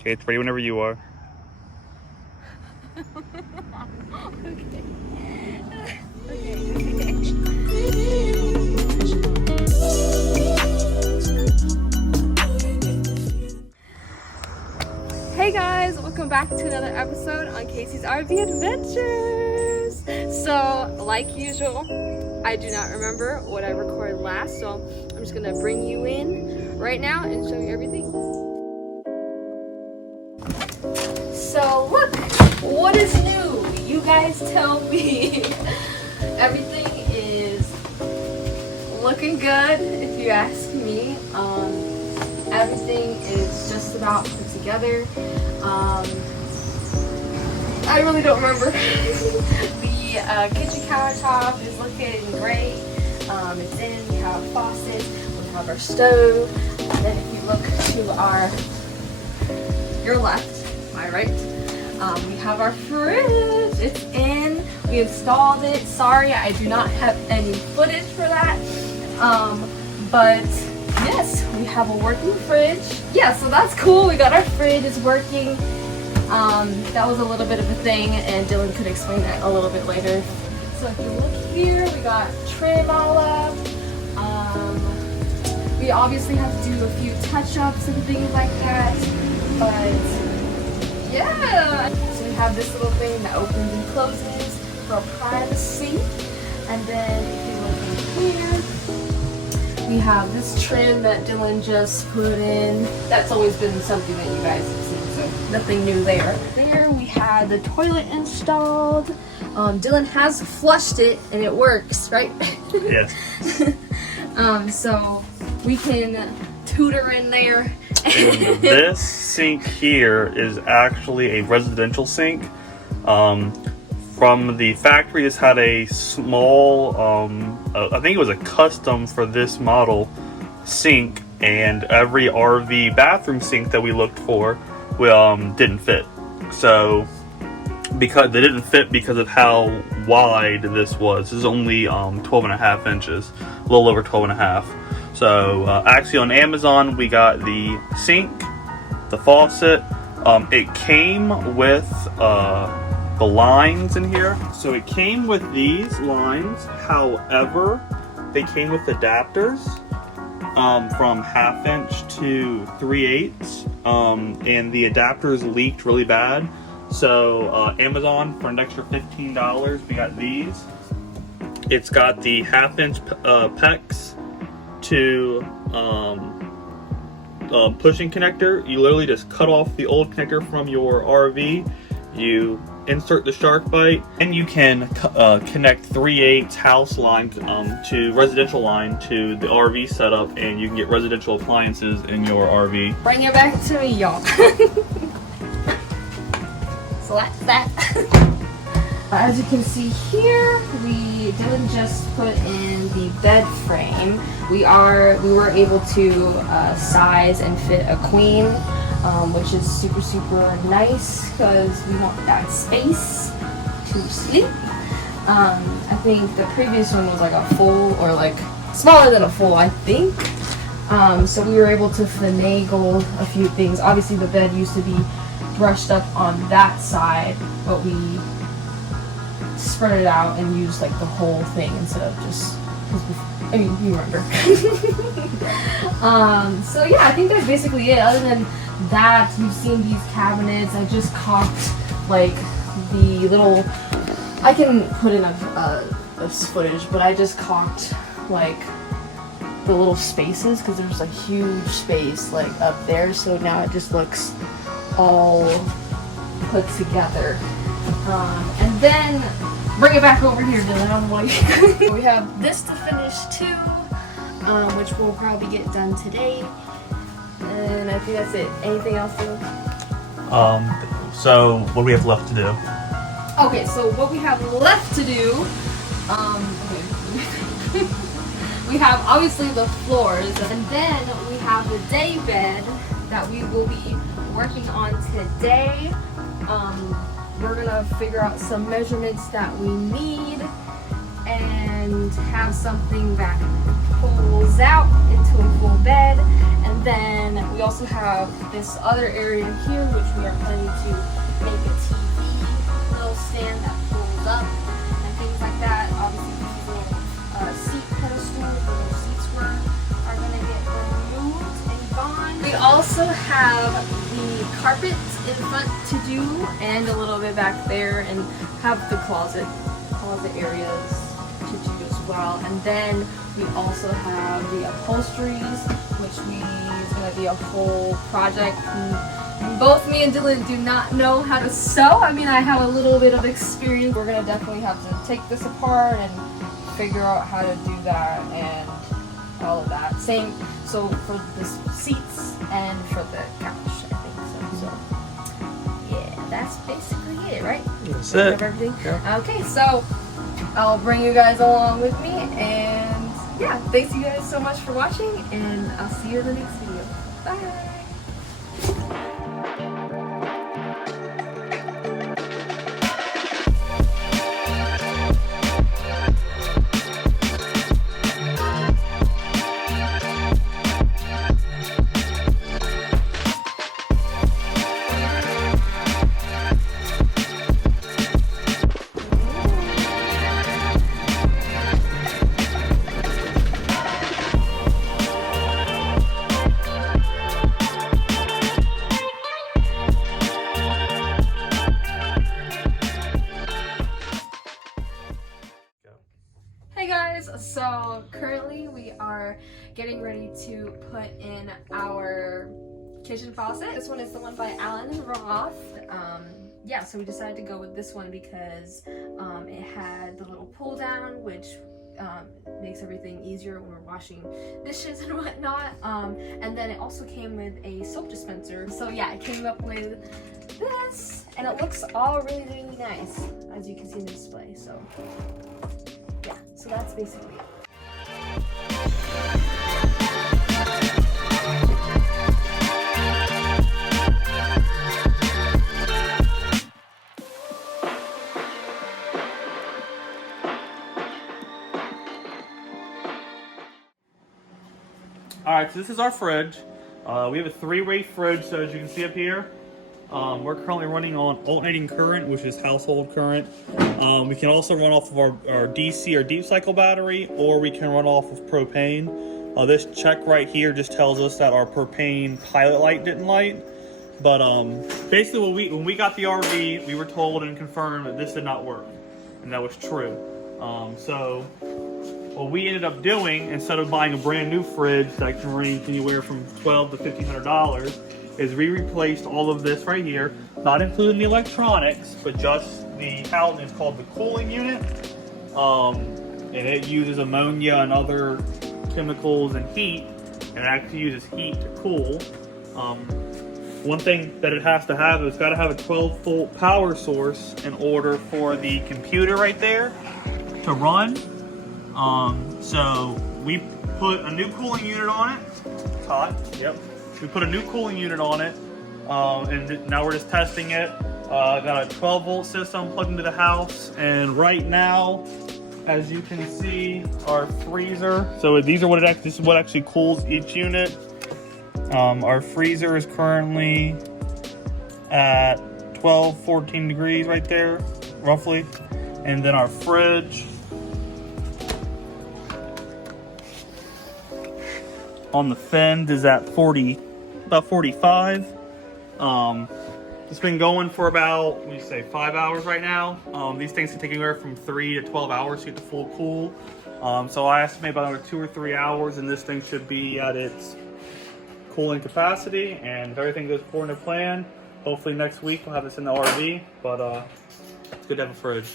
Okay, it's ready whenever you are. Okay. Hey guys, welcome back to another episode on Casey's RV Adventures. So, like usual, I do not remember what I recorded last, so I'm just gonna bring you in right now and show you everything. So look, what is new? You guys tell me. Everything is looking good, if you ask me. Everything is just about put together. I really don't remember. The kitchen countertop is looking great. It's in. We have a faucet. We have our stove. And then if you look to your left, my right, we have our fridge. It's in. We installed it. Sorry, I do not have any footage for that. But yes, we have a working fridge. Yeah, so that's cool. We got our fridge. It's working. That was a little bit of a thing, and Dylan could explain that a little bit later. So if you look here, we got trim all up. We obviously have to do a few touch-ups and things like that, but yeah. So we have this little thing that opens and closes for privacy. And then if you look in here, we have this trim that Dylan just put in. That's always been something that you guys have seen, so nothing new there. There we had the toilet installed. Dylan has flushed it and it works, right? Yes. So we can tutor in there. And this sink here is actually a residential sink. From the factory, this had a small, I think it was a custom for this model sink, and every RV bathroom sink that we looked for didn't fit. So, because they didn't fit because of how wide this was. This is only 12 and a half inches, a little over 12 and a half. So, actually on Amazon, we got the sink, the faucet. It came with the lines in here. So it came with these lines. However, they came with adapters from 1/2 inch to 3/8. And the adapters leaked really bad. So Amazon, for an extra $15, we got these. It's got the 1/2 inch PEX to pushing connector. You literally just cut off the old connector from your RV. You insert the shark bite, and you can connect 3/8 house line to residential line to the RV setup, and you can get residential appliances in your RV. Bring it back to me, y'all. So that's that. As you can see here, Dylan just put in the bed frame. We were able to size and fit a queen, which is super nice because we want that space to sleep. I think the previous one was like a full, or like smaller than a full, I think. So we were able to finagle a few things. Obviously the bed used to be brushed up on that side, but we spread it out and used like the whole thing instead of just, I mean, you remember. So yeah, I think that's basically it. Other than that, you've seen these cabinets. I just caulked like the little, I can put in a footage, but I just caulked like the little spaces because there's a huge space like up there, so now it just looks all put together. And then bring it back over here, Dylan. I'm like, we have this to finish too, which we'll probably get done today. And I think that's it. Anything else, Dylan? So what do we have left to do? Okay, so what we have left to do, we have obviously the floors, and then we have the day bed that we will be working on today. We're gonna figure out some measurements that we need and have something that pulls out into a full bed. And And then we also have this other area here, which we are planning to make a TV little stand that pulls up and things like that. Obviously, these little seat pedestals where those seats were are going to get removed and gone. We also have the carpet in front to do, and a little bit back there, and have the closet areas to do as well. And then we also have the upholsteries, which is going to be a whole project. And both me and Dylan do not know how to sew. I mean, I have a little bit of experience. We're going to definitely have to take this apart and figure out how to do that and all of that. Same, so for the seats and for the couch, I think so. So yeah, that's basically it, right? That's We it. have everything? Yeah. Okay, so I'll bring you guys along with me, and yeah, thanks you guys so much for watching, and I'll see you in the next video. Bye! Hey guys, so currently we are getting ready to put in our kitchen faucet. This one is the one by Allen & Roth. Yeah, so we decided to go with this one because it had the little pull down, which makes everything easier when we're washing dishes and whatnot. And then it also came with a soap dispenser. So yeah, I came up with this, and it looks all really, really nice, as you can see in the display. So yeah, so that's basically it. All right, so this is our fridge. We have a 3-way fridge, so as you can see up here, we're currently running on alternating current, which is household current. We can also run off of our DC or deep cycle battery, or we can run off of propane. This check right here just tells us that our propane pilot light didn't light. But basically, when we got the RV, we were told and confirmed that this did not work, and that was true. So what we ended up doing, instead of buying a brand new fridge that can range anywhere from $1,200 to $1,500, is we replaced all of this right here, not including the electronics, but just the housing. It's called the cooling unit, and it uses ammonia and other chemicals and heat, and it actually uses heat to cool. One thing that it has to have is it's got to have a 12-volt power source in order for the computer right there to run. So we put a new cooling unit on it. It's hot. Yep. We put a new cooling unit on it, and now we're just testing it. Got a 12-volt system plugged into the house, and right now, as you can see, our freezer. So these are this is what actually cools each unit. Our freezer is currently at 14 degrees right there, roughly, and then our fridge on the Fend is at about 45. It's been going for about, what do you say, 5 hours right now. These things can take anywhere from 3 to 12 hours to get the full cool. So I estimate about another 2 or 3 hours, and this thing should be at its cooling capacity. And if everything goes according to plan, hopefully next week we'll have this in the RV. But it's good to have a fridge.